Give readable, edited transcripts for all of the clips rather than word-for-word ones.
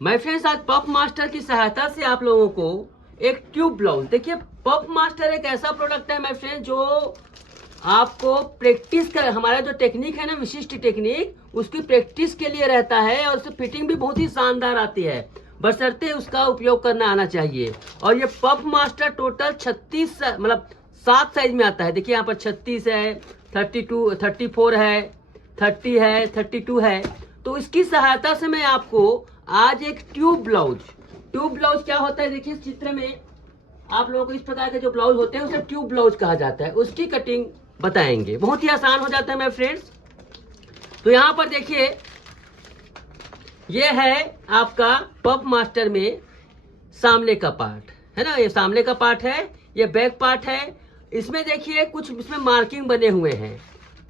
My friends, आज puff master की सहायता से आप लोगों को एक ट्यूब ब्लाउज, देखिए पफ मास्टर एक ऐसा प्रोडक्ट है माय फ्रेंड जो आपको प्रैक्टिस कर, हमारा जो टेक्निक है ना, विशिष्ट टेक्निक, उसकी प्रैक्टिस के लिए रहता है और उसकी फिटिंग भी बहुत ही शानदार आती है, बशर्ते उसका उपयोग करना आना चाहिए। और ये पफ मास्टर टोटल 36 मतलब 7 साइज में आता है। देखिए यहाँ पर 36 है, 32, 34 है, 30 है, 32 है। तो इसकी सहायता से मैं आपको आज एक ट्यूब ब्लाउज क्या होता है, देखिए इस चित्र में आप लोगों को इस प्रकार के जो ब्लाउज होते हैं उसे ट्यूब ब्लाउज कहा जाता है, उसकी कटिंग बताएंगे। बहुत ही आसान हो जाता है मेरे फ्रेंड्स। तो यहाँ पर देखिए ये है आपका पफ मास्टर में सामने का पार्ट है ना, ये सामने का पार्ट है, ये बैक पार्ट है। इसमें देखिए कुछ इसमें मार्किंग बने हुए हैं,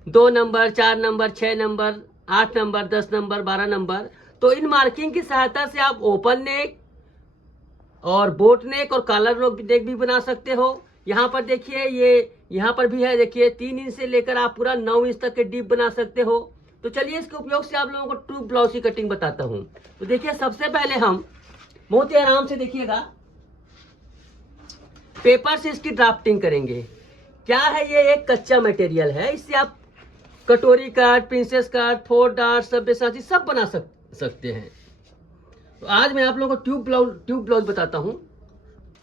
2 number, 4 number, 6 number, 8 number, 10 number, 12 number. तो इन मार्किंग की सहायता से आप ओपन नेक और बोट नेक और कॉलर नेक भी बना सकते हो। यहाँ पर देखिए ये यहाँ पर भी है, देखिए 3 इंच से लेकर आप पूरा 9 इंच तक के डीप बना सकते हो। तो चलिए इसके उपयोग से आप लोगों को ट्यूब ब्लाउज की कटिंग बताता हूँ। तो देखिए सबसे पहले हम बहुत ही आराम से देखिएगा, पेपर से इसकी ड्राफ्टिंग करेंगे। क्या है, ये एक कच्चा मटेरियल है, इससे आप कटोरी card, princess card, 4 dart, Sabyasachi सब बना सकते हैं। तो आज मैं आप लोगों को ट्यूब ब्लाउज बताता हूं।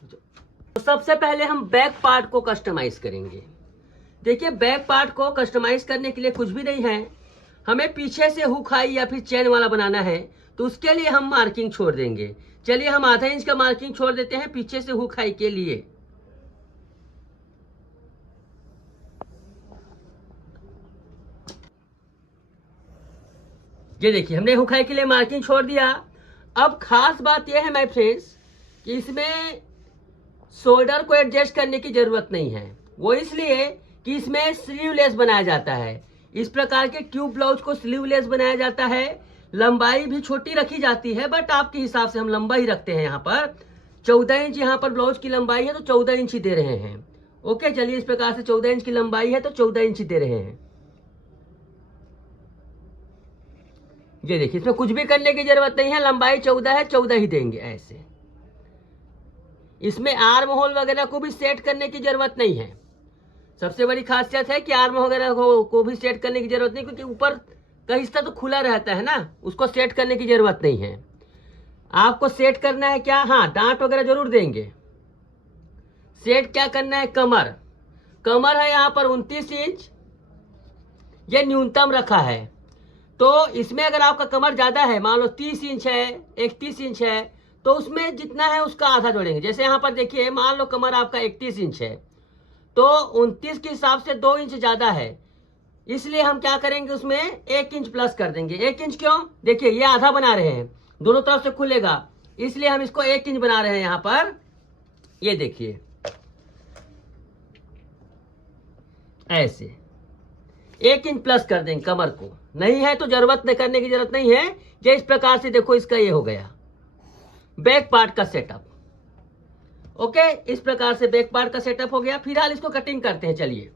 तो सबसे पहले हम बैक पार्ट को कस्टमाइज करेंगे। देखिए बैक पार्ट को कस्टमाइज करने के लिए कुछ भी नहीं है, हमें पीछे से हुक हाई या फिर चैन वाला बनाना है। तो उसके लिए हम मार्किंग छोड़ देंगे। चलिए हम आधा इंच का मार्किंग छोड़ देते हैं पीछे से हुक हाई के लिए। ये देखिए हमने हुक हाई के लिए मार्किंग छोड़ दिया। अब खास बात यह है माय फ्रेंड्स कि इसमें शोल्डर को एडजस्ट करने की जरूरत नहीं है। वो इसलिए कि इसमें स्लीवलेस बनाया जाता है। इस प्रकार के ट्यूब ब्लाउज को स्लीवलेस बनाया जाता है। लंबाई भी छोटी रखी जाती है, बट आपके हिसाब से हम लंबाई रखते हैं। यहाँ पर 14 इंच यहाँ पर ब्लाउज की लंबाई है, तो 14 इंच ही दे रहे हैं। ओके, चलिए इस प्रकार से 14 इंच की लंबाई है तो 14 इंच ही दे रहे हैं। ये देखिए इसमें कुछ भी करने की जरूरत नहीं है, लंबाई 14 है, 14 ही देंगे ऐसे। इसमें आर्म होल वगैरह को भी सेट करने की जरूरत नहीं है। सबसे बड़ी खासियत है कि आर्म वगैरह को भी सेट करने की जरूरत नहीं, क्योंकि ऊपर का हिस्सा तो खुला रहता है ना, उसको सेट करने की जरूरत नहीं है। आपको सेट करना है क्या, हाँ डांट वगैरह जरूर देंगे। सेट क्या करना है, कमर है यहाँ पर 29 इंच, ये न्यूनतम रखा है। तो इसमें अगर आपका कमर ज्यादा है, मान लो 30 इंच है, 31 इंच है, तो उसमें जितना है उसका आधा जोड़ेंगे। जैसे यहाँ पर देखिए मान लो कमर आपका 31 इंच है, तो 29 के हिसाब से 2 इंच ज्यादा है, इसलिए हम क्या करेंगे उसमें 1 इंच प्लस कर देंगे। 1 इंच क्यों, देखिए ये आधा बना रहे हैं, दोनों तरफ से खुलेगा, इसलिए हम इसको 1 इंच बना रहे हैं यहाँ पर। ये देखिए ऐसे 1 इंच प्लस कर देंगे कमर को। नहीं है तो जरूरत करने की जरूरत नहीं है। ये इस प्रकार से देखो, इसका ये हो गया बैक पार्ट का सेटअप। ओके, इस प्रकार से बैक पार्ट का सेटअप हो गया। फिलहाल इसको कटिंग करते हैं। चलिए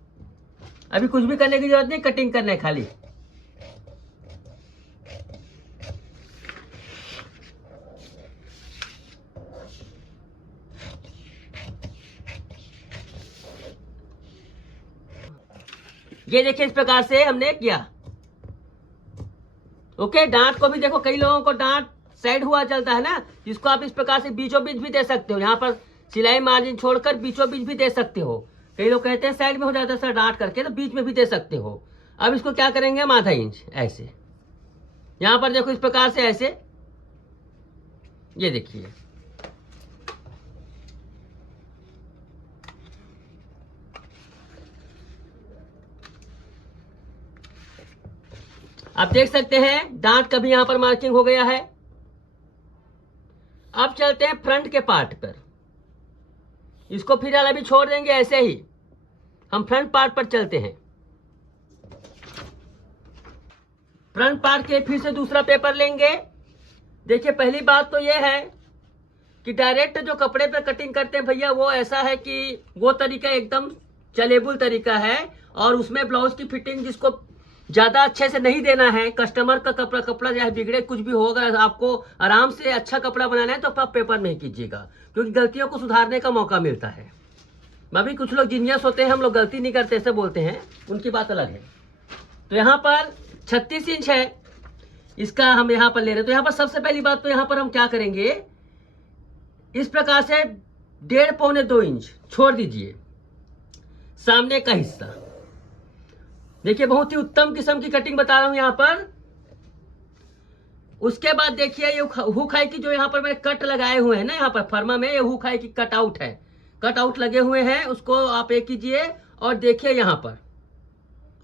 अभी कुछ भी करने की जरूरत नहीं, कटिंग करना है खाली। ये देखिए इस प्रकार से हमने किया। ओके, डांट को भी देखो, कई लोगों को डांट साइड हुआ चलता है ना, जिसको आप इस प्रकार से बीचों बीच भी दे सकते हो। यहाँ पर सिलाई मार्जिन छोड़कर बीचों बीच भी दे सकते हो। कई लोग कहते हैं साइड में हो जाता है सर डांट करके, तो बीच में भी दे सकते हो। अब इसको क्या करेंगे हम, आधा इंच ऐसे, यहाँ पर देखो इस प्रकार से ऐसे। ये देखिए आप देख सकते हैं डांट का भी यहाँ पर मार्किंग हो गया है। अब चलते हैं फ्रंट के पार्ट पर। इसको फिलहाल अभी छोड़ देंगे ऐसे ही, हम फ्रंट पार्ट पर चलते हैं। फ्रंट पार्ट के फिर से दूसरा पेपर लेंगे। देखिए पहली बात तो यह है कि डायरेक्ट जो कपड़े पर कटिंग करते हैं भैया, वो ऐसा है कि वो तरीका एकदम चलेबुल तरीका है, और उसमें ब्लाउज की फिटिंग ज्यादा अच्छे से नहीं देना है, कस्टमर का कपड़ा चाहे बिगड़े कुछ भी होगा, आपको आराम से अच्छा कपड़ा बनाना है तो आप पेपर नहीं कीजिएगा, क्योंकि गलतियों को सुधारने का मौका मिलता है। अभी कुछ लोग जीनियस होते हैं, हम लोग गलती नहीं करते ऐसे बोलते हैं, उनकी बात अलग है। तो यहाँ पर 36 इंच है, इसका हम यहाँ पर ले रहे हैं। तो यहाँ पर सबसे पहली बात तो यहाँ पर हम क्या करेंगे, इस प्रकार से 1.5 पौने 2 इंच छोड़ दीजिए सामने का हिस्सा। देखिए बहुत ही उत्तम किस्म की कटिंग बता रहा हूं यहाँ पर। उसके बाद देखिए ये हुक है कि जो यहाँ पर मैंने कट लगाए हुए हैं ना, यहाँ पर फर्मा में ये हुक है कि कट आउट है, कट आउट लगे हुए हैं, उसको आप एक कीजिए और देखिए यहाँ पर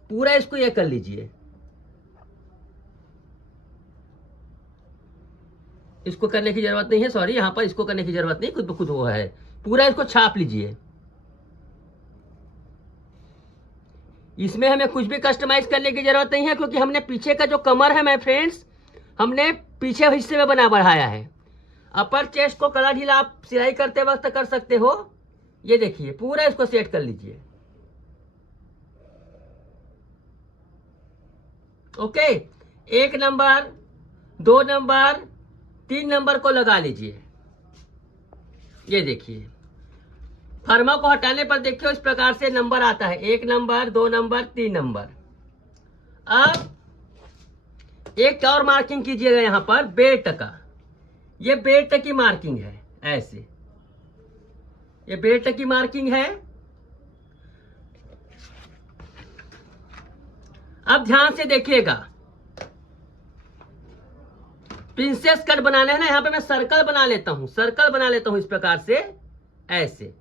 पूरा इसको ये कर लीजिए, इसको करने की जरूरत नहीं है, सॉरी यहाँ पर इसको करने की जरूरत नहीं, खुद ब खुद हुआ है, पूरा इसको छाप लीजिए। इसमें हमें कुछ भी कस्टमाइज करने की जरूरत नहीं है, क्योंकि हमने पीछे का जो कमर है माय फ्रेंड्स, हमने पीछे हिस्से में बढ़ाया है। अपर चेस्ट को कड़ा ढीला आप सिलाई करते वक्त कर सकते हो। ये देखिए पूरा इसको सेट कर लीजिए। ओके, 1 नंबर 2 नंबर 3 नंबर को लगा लीजिए। ये देखिए फर्मा को हटाने पर देखिए इस प्रकार से नंबर आता है, 1 नंबर 2 नंबर 3 नंबर। अब एक और मार्किंग कीजिएगा यहाँ पर बेल्ट का, ये बेल्ट की मार्किंग है, ऐसे ये बेल्ट की मार्किंग है। अब ध्यान से देखिएगा, प्रिंसेस कट बनाना है ना, यहाँ पे मैं सर्कल बना लेता हूं, सर्कल बना लेता हूं इस प्रकार से, ऐसे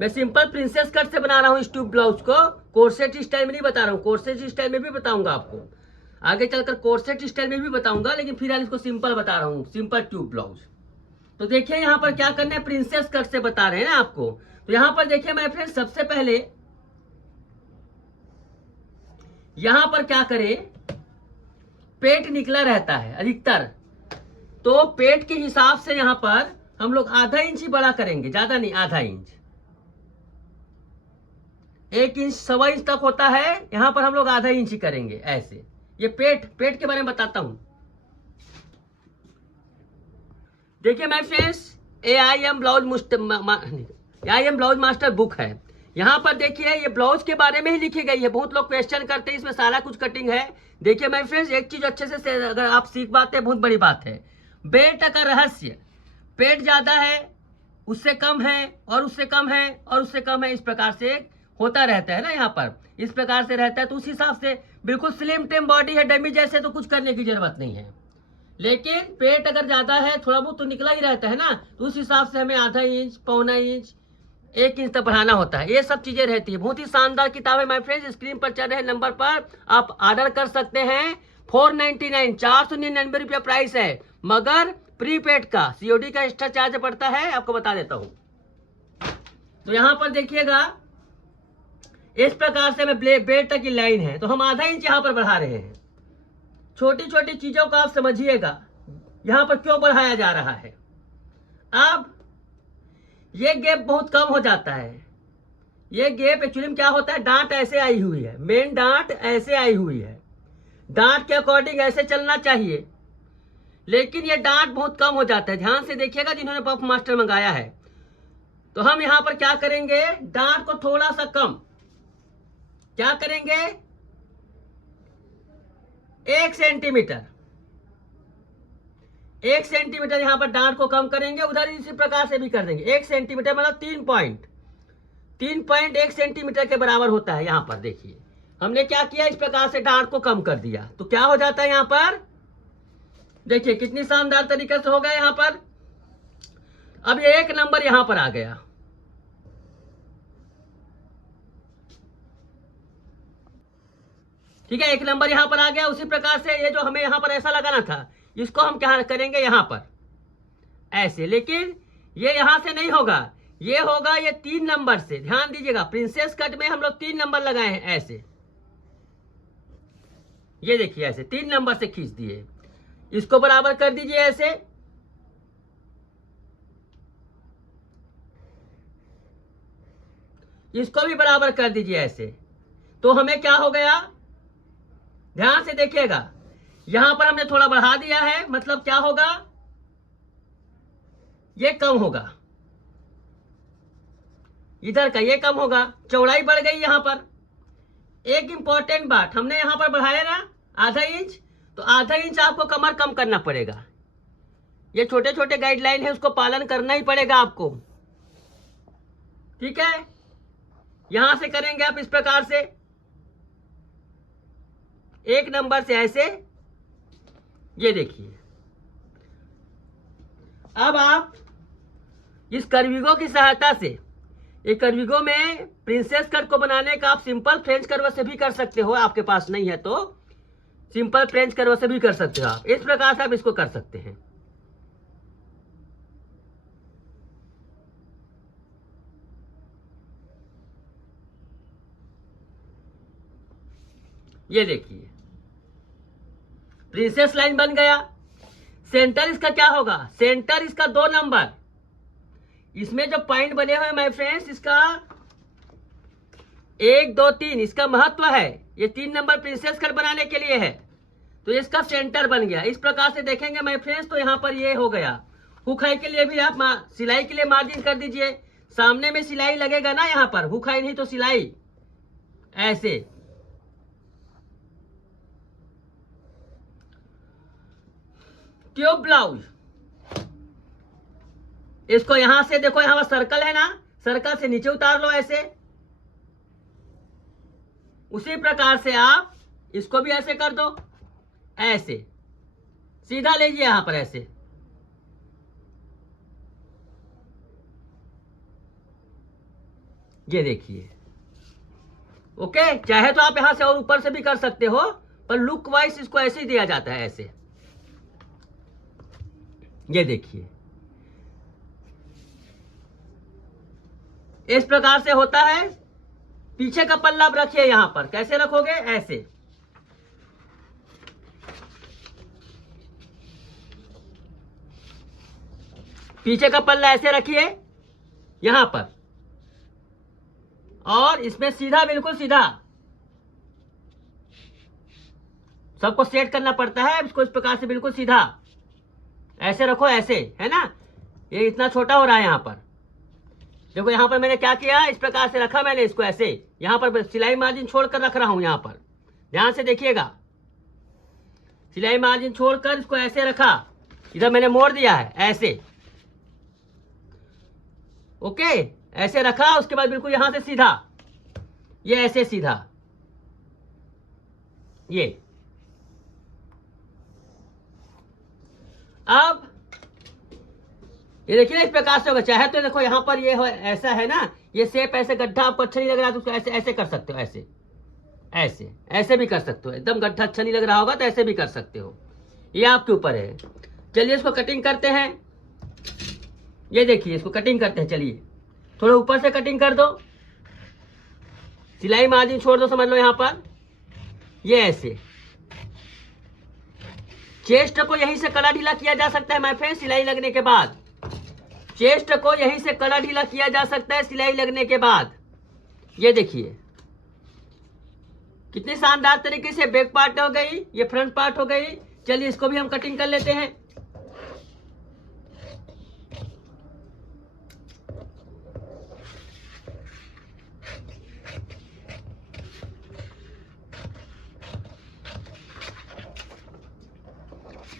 मैं सिंपल प्रिंसेस कट से बना रहा हूं इस ट्यूब ब्लाउज को। कोर्सेट स्टाइल में नहीं बता रहा हूं, कोर्सेट स्टाइल में भी बताऊंगा आपको, आगे चलकर कोर्सेट स्टाइल में भी बताऊंगा, लेकिन फिलहाल इसको सिंपल बता रहा हूं, सिंपल ट्यूब ब्लाउज। तो देखिए यहाँ पर क्या करना है, प्रिंसेस कट से बता रहे हैं ना आपको। तो यहाँ पर देखिए माय फ्रेंड, सबसे पहले यहां पर क्या करें, पेट निकला रहता है अधिकतर, तो पेट के हिसाब से यहां पर हम लोग आधा इंच ही बड़ा करेंगे, ज्यादा नहीं, आधा इंच, 1 इंच 1.25 इंच तक होता है, यहां पर हम लोग आधा इंच ही करेंगे ऐसे। ये पेट के बारे में बताता हूं। देखिए my friends, AIM blouse master book है, यहाँ पर देखिए ये ब्लाउज के बारे में ही लिखी गई है। बहुत लोग क्वेश्चन करते हैं, इसमें सारा कुछ कटिंग है। देखिए माय फ्रेंड्स, एक चीज अच्छे से अगर आप सीख पाते हैं बहुत बड़ी बात है। बेल्ट का रहस्य, पेट ज्यादा है, उससे कम है, और उससे कम है, और उससे कम है, इस प्रकार से होता रहता है ना, यहाँ पर इस प्रकार से रहता है। तो उस हिसाब से बिल्कुल स्लिम टिम बॉडी है, डमी जैसे, तो कुछ करने की जरूरत नहीं है। लेकिन पेट अगर ज्यादा है, थोड़ा बहुत तो निकला ही रहता है ना, तो उस हिसाब से हमें आधा इंच, पौना इंच, 1 इंच तक बढ़ाना होता है। ये सब चीजें रहती है। बहुत ही शानदार किताब है माय फ्रेंड्स, स्क्रीन पर चल रहे नंबर पर आप ऑर्डर कर सकते हैं। 499 499 रुपया प्राइस है, मगर प्रीपेड का COD का एक्स्ट्रा चार्ज पड़ता है, आपको बता देता हूं। तो यहां पर देखिएगा इस प्रकार से हमें बेल्ट की लाइन है, तो हम आधा इंच यहां पर बढ़ा रहे हैं। छोटी छोटी चीजों को आप समझिएगा यहां पर क्यों बढ़ाया जा रहा है। अब ये गैप बहुत कम हो जाता है। ये गैप एक्चुअली में क्या होता है, डांट ऐसे आई हुई है, मेन डांट ऐसे आई हुई है, डांट के अकॉर्डिंग ऐसे चलना चाहिए, लेकिन ये डांट बहुत कम हो जाता है। ध्यान से देखिएगा जिन्होंने पफ मास्टर मंगाया है। तो हम यहां पर क्या करेंगे, डांट को थोड़ा सा कम, क्या करेंगे, 1 सेंटीमीटर, 1 सेंटीमीटर यहां पर डांट को कम करेंगे। उधर इसी प्रकार से भी कर देंगे, 1 सेंटीमीटर मतलब 3.1 सेंटीमीटर के बराबर होता है। यहां पर देखिए हमने क्या किया, इस प्रकार से डांट को कम कर दिया, तो क्या हो जाता है यहां पर, देखिए कितनी शानदार तरीके से हो गया यहां पर। अब ये 1 नंबर यहां पर आ गया, ठीक है, 1 नंबर यहां पर आ गया। उसी प्रकार से ये जो हमें यहां पर ऐसा लगाना था, इसको हम क्या करेंगे यहां पर ऐसे, लेकिन ये यहां से नहीं होगा, ये होगा ये 3 नंबर से। ध्यान दीजिएगा, प्रिंसेस कट में हम लोग 3 नंबर लगाए हैं ऐसे, ये देखिए ऐसे 3 नंबर से खींच दिए, इसको बराबर कर दीजिए ऐसे, इसको भी बराबर कर दीजिए ऐसे। तो हमें क्या हो गया, ध्यान से देखिएगा, यहां पर हमने थोड़ा बढ़ा दिया है, मतलब क्या होगा, ये कम होगा, इधर का ये कम होगा, चौड़ाई बढ़ गई यहां पर। एक इंपॉर्टेंट बात, हमने यहां पर बढ़ाया ना आधा इंच, तो आधा इंच आपको कमर कम करना पड़ेगा। ये छोटे छोटे गाइडलाइन है, उसको पालन करना ही पड़ेगा आपको, ठीक है। यहां से करेंगे आप इस प्रकार से, एक नंबर से ऐसे, ये देखिए। अब आप इस कर्विगो की सहायता से, ये कर्विगो में प्रिंसेस कट को बनाने का आप सिंपल फ्रेंच कर्व से भी कर सकते हो, आपके पास नहीं है तो सिंपल फ्रेंच कर्व से भी कर सकते हो आप, इस प्रकार से आप इसको कर सकते हैं। ये देखिए प्रिंसेस लाइन बन गया। सेंटर इसका क्या होगा, सेंटर इसका 2 नंबर, इसमें जो पॉइंट बने हुए माय फ्रेंड्स, इसका 1 2 3 इसका महत्व है। ये 3 नंबर प्रिंसेस कट बनाने के लिए है, तो इसका सेंटर बन गया। इस प्रकार से देखेंगे माय फ्रेंड्स, तो यहाँ पर ये हो गया। हुकाई के लिए भी आप सिलाई के लिए मार्जिन कर दीजिए, सामने में सिलाई लगेगा ना, यहाँ पर हुकाई नहीं तो सिलाई, ऐसे। ट्यूब ब्लाउज, इसको यहां से देखो, यहां पर सर्कल है ना, सर्कल से नीचे उतार लो ऐसे। उसी प्रकार से आप इसको भी ऐसे कर दो, ऐसे सीधा लीजिए यहां पर ऐसे। ये देखिए, ओके। चाहे तो आप यहां से और ऊपर से भी कर सकते हो, पर लुक वाइज इसको ऐसे ही दिया जाता है, ऐसे। ये देखिए इस प्रकार से होता है। पीछे का पल्ला आप रखिए यहां पर, कैसे रखोगे, ऐसे। पीछे का पल्ला ऐसे रखिए यहां पर, और इसमें सीधा, बिल्कुल सीधा सबको सेट करना पड़ता है इसको, इस प्रकार से बिल्कुल सीधा ऐसे रखो, ऐसे, है ना। ये इतना छोटा हो रहा है यहां पर, देखो यहां पर मैंने क्या किया, इस प्रकार से रखा मैंने इसको ऐसे। यहां पर सिलाई मार्जिन छोड़कर रख रहा हूं, यहां पर ध्यान से देखिएगा, सिलाई मार्जिन छोड़कर इसको ऐसे रखा, इधर मैंने मोड़ दिया है ऐसे, ओके। ऐसे रखा, उसके बाद बिल्कुल यहां से सीधा, ये ऐसे सीधा, ये। अब ये देखिए इस प्रकार से होगा। चाहे तो देखो यहां पर ये हो, ऐसा है ना, ये शेप ऐसे, गड्ढा आपको अच्छा नहीं लग रहा है तो उसको ऐसे ऐसे कर सकते हो, ऐसे ऐसे ऐसे भी कर सकते हो। एकदम गड्ढा अच्छा नहीं लग रहा होगा तो ऐसे भी कर सकते हो, ये आपके ऊपर है। चलिए इसको कटिंग करते हैं। ये देखिए इसको कटिंग करते हैं। चलिए थोड़ा ऊपर से कटिंग कर दो, सिलाई मार्जिन छोड़ दो, समझ लो यहां पर, ये ऐसे। चेस्ट को यहीं से कड़ा ढीला किया जा सकता है माय फ्रेंड, सिलाई लगने के बाद। चेस्ट को यहीं से कड़ा ढीला किया जा सकता है सिलाई लगने के बाद। ये देखिए कितनी शानदार तरीके से बैक पार्ट हो गई, ये फ्रंट पार्ट हो गई। चलिए इसको भी हम कटिंग कर लेते हैं।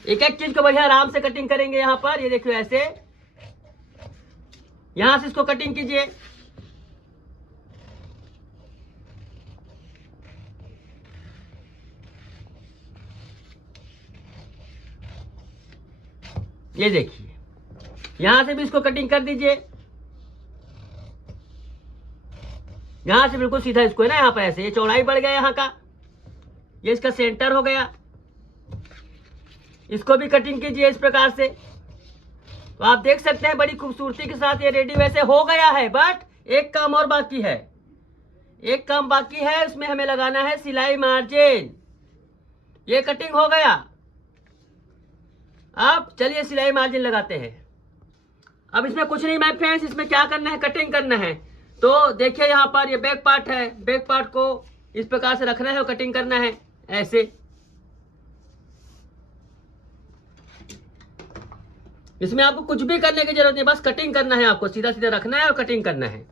एक एक चीज को बढ़िया आराम से कटिंग करेंगे यहां पर। ये देखिए ऐसे, यहां से इसको कटिंग कीजिए। ये देखिए यहां से भी इसको कटिंग कर दीजिए, यहां से बिल्कुल सीधा इसको, है ना, यहां पर ऐसे। ये चौड़ाई बढ़ गया यहाँ का, ये इसका सेंटर हो गया। इसको भी कटिंग कीजिए इस प्रकार से। तो आप देख सकते हैं बड़ी खूबसूरती के साथ ये रेडी वैसे हो गया है। बट एक काम और बाकी है, एक काम बाकी है, उसमें हमें लगाना है सिलाई मार्जिन। ये कटिंग हो गया। अब चलिए सिलाई मार्जिन लगाते हैं। अब इसमें कुछ नहीं माय फ्रेंड्स, इसमें क्या करना है, कटिंग करना है। तो देखिए यहाँ पर ये बैक पार्ट है, बैक पार्ट को इस प्रकार से रखना है और कटिंग करना है ऐसे। इसमें आपको कुछ भी करने की जरूरत नहीं, बस कटिंग करना है, आपको सीधा सीधा रखना है और कटिंग करना है।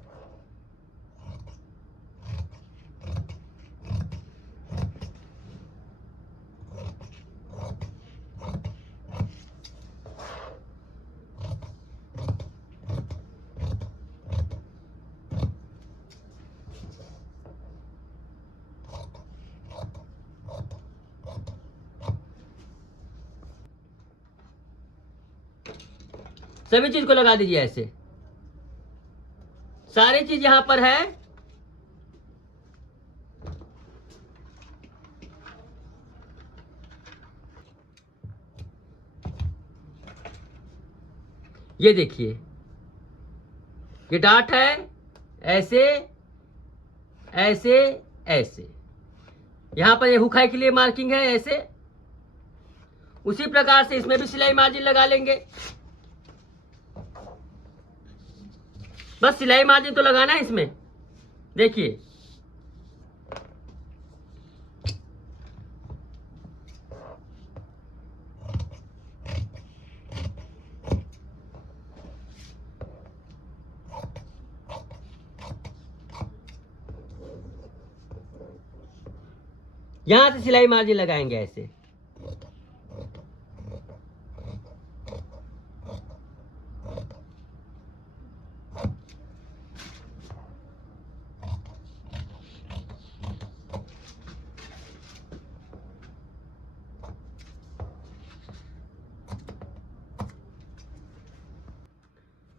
सभी चीज को लगा दीजिए ऐसे, सारी चीज यहां पर है। ये देखिए, ये डाट है ऐसे ऐसे ऐसे, यहां पर ये हुक के लिए मार्किंग है ऐसे। उसी प्रकार से इसमें भी सिलाई मार्जिन लगा लेंगे। बस सिलाई मार्जिन तो लगाना है इसमें, देखिए। यहां से सिलाई मार्जिन लगाएंगे ऐसे।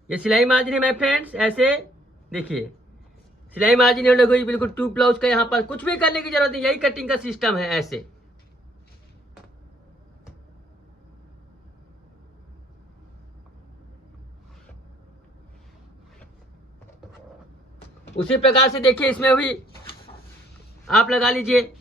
ये सिलाई मार्जिन है माय फ्रेंड्स, ऐसे देखिए सिलाई मार्जिन है बिल्कुल ट्यूब ब्लाउज का। यहाँ पर कुछ भी करने की जरूरत नहीं, यही कटिंग का सिस्टम है ऐसे। उसी प्रकार से देखिए इसमें भी आप लगा लीजिए।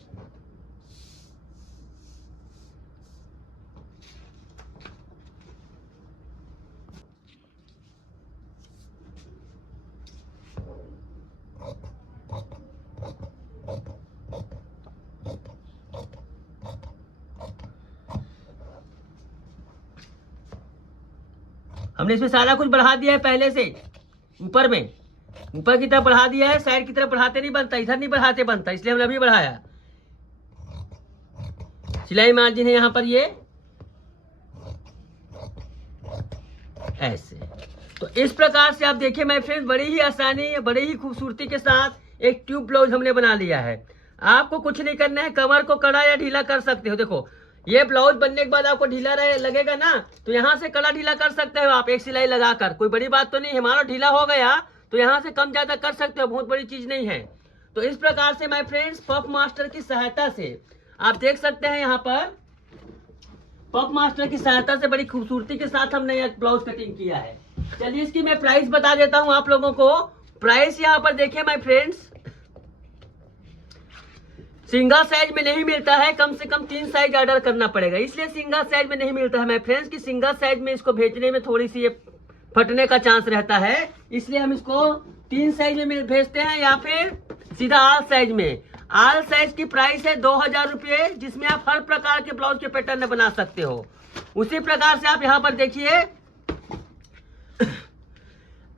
हमने इसमें सारा कुछ बढ़ा दिया है पहले से, ऊपर में ऊपर की तरफ बढ़ा दिया है, साइड की तरफ बढ़ाते नहीं बनता, इधर नहीं बढ़ाते बनता, इसलिए हमने अभी बढ़ाया। सिलाई मार्जिन है यहाँ पर ये ऐसे। तो इस प्रकार से आप देखिए माय फ्रेंड्स, बड़ी ही आसानी, बड़ी ही खूबसूरती के साथ एक ट्यूब ब्लाउज हमने बना लिया है। आपको कुछ नहीं करना है, कमर को कड़ा या ढीला कर सकते हो। देखो ये ब्लाउज बनने के बाद आपको ढीला लगेगा ना, तो यहाँ से कड़ा ढीला कर सकते हो आप एक सिलाई लगाकर, कोई बड़ी बात तो नहीं है। हमारा ढीला हो गया तो यहाँ से कम ज्यादा कर सकते हो, बहुत बड़ी चीज नहीं है। तो इस प्रकार से माय फ्रेंड्स पफ मास्टर की सहायता से आप देख सकते हैं, यहाँ पर पफ मास्टर की सहायता से बड़ी खूबसूरती के साथ हमने यह ब्लाउज कटिंग किया है। चलिए इसकी मैं प्राइस बता देता हूँ आप लोगों को। प्राइस यहाँ पर देखिए माय फ्रेंड्स, सिंगल साइज में नहीं मिलता है, कम से कम 3 साइज ऑर्डर करना पड़ेगा, इसलिए सिंगल साइज में नहीं मिलता है माय फ्रेंड्स। कि सिंगल साइज में इसको भेजने में थोड़ी सी ये फटने का चांस रहता है, इसलिए हम इसको 3 साइज में भेजते हैं या फिर सीधा आल साइज में। आल साइज की प्राइस है 2000 रुपये, जिसमें आप हर प्रकार के ब्लाउज के पैटर्न बना सकते हो। उसी प्रकार से आप यहाँ पर देखिए,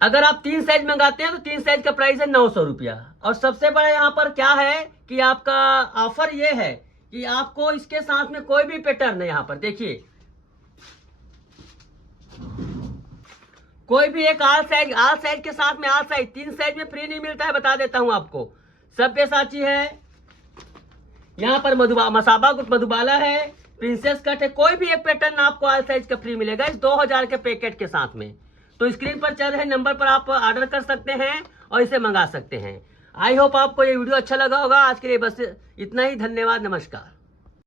अगर आप 3 साइज मंगाते हैं तो 3 साइज का प्राइस है 900 रुपया। और सबसे बड़ा यहाँ पर क्या है कि आपका ऑफर ये है कि आपको इसके साथ में कोई भी पैटर्न है, यहाँ पर देखिए कोई भी एक आल साइज के साथ में, आल साइज 3 साइज में फ्री नहीं मिलता है, बता देता हूं आपको। सब्यसाची है, यहाँ पर मसाबा मधुबाला है, प्रिंसेस कट है, कोई भी एक पैटर्न आपको आल साइज का फ्री मिलेगा इस 2000 के पैकेट के साथ में। तो स्क्रीन पर चल रहे नंबर पर आप ऑर्डर कर सकते हैं और इसे मंगा सकते हैं। आई होप आपको ये वीडियो अच्छा लगा होगा। आज के लिए बस इतना ही, धन्यवाद, नमस्कार।